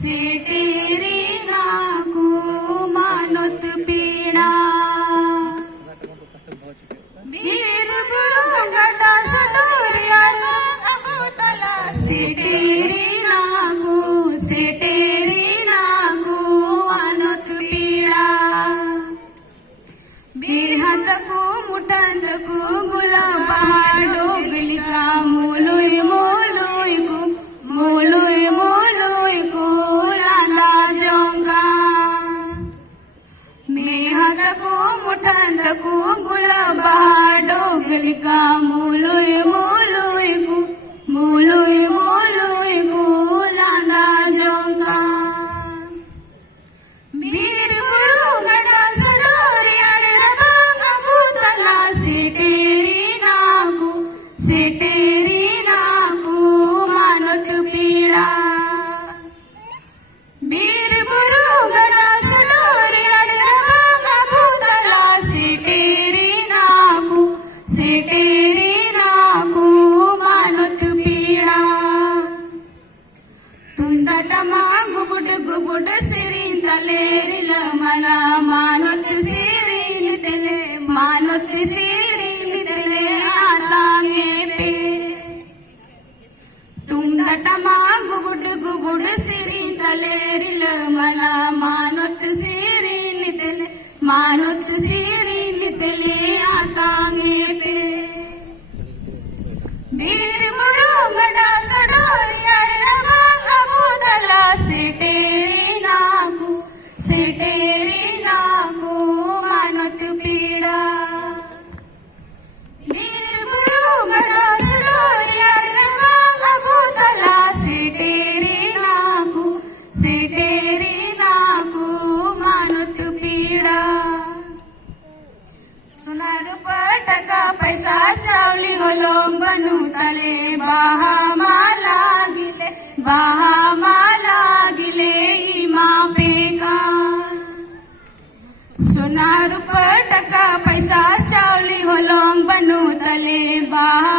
సిటీరి నాకు మానొత్ పీడా వీరు గడా సడోరియాడు అబూతలా సిటీరి నాకు మానొత్ పీడా బిర్హంతకు ముటంతకు గులబాడు బిలికా మూలుయ్ లాందా జోంగా మేహతకు ముటంతకు గులబాడు బిలికా మూలుయ్ లాందా జోంగా సిటీరి నాకు మానొత్ పీడా బీర్ బురు గడా సడోరి అడరబాగ భూతలా సిటీరి నాకు మానొత్ పీడా తుందట మా గుబుడు సిరింతలేరిల మల మానొత్ సిరిలి తెలే ఆతాంగే పే తుందట మా గుబుడు సిరింతలేరిల మల మానొత్ సిరిలి తెలే ఆతాంగే పే బీర్ మురు గడా సడోరి అడరబాగ భూతలా సిటీరి నాకు మానొత్ పీడా బీర్ మురు గడా సడోరి అడరబాగ భూతలా సిటీరి నాకు మానొత్ పీడా सुनारू पटका पैसा चावली होलो बनू तले बाहा माला गिले इमा पेका सुनारू पटका पैसा चावली होलो बनू तले बाहा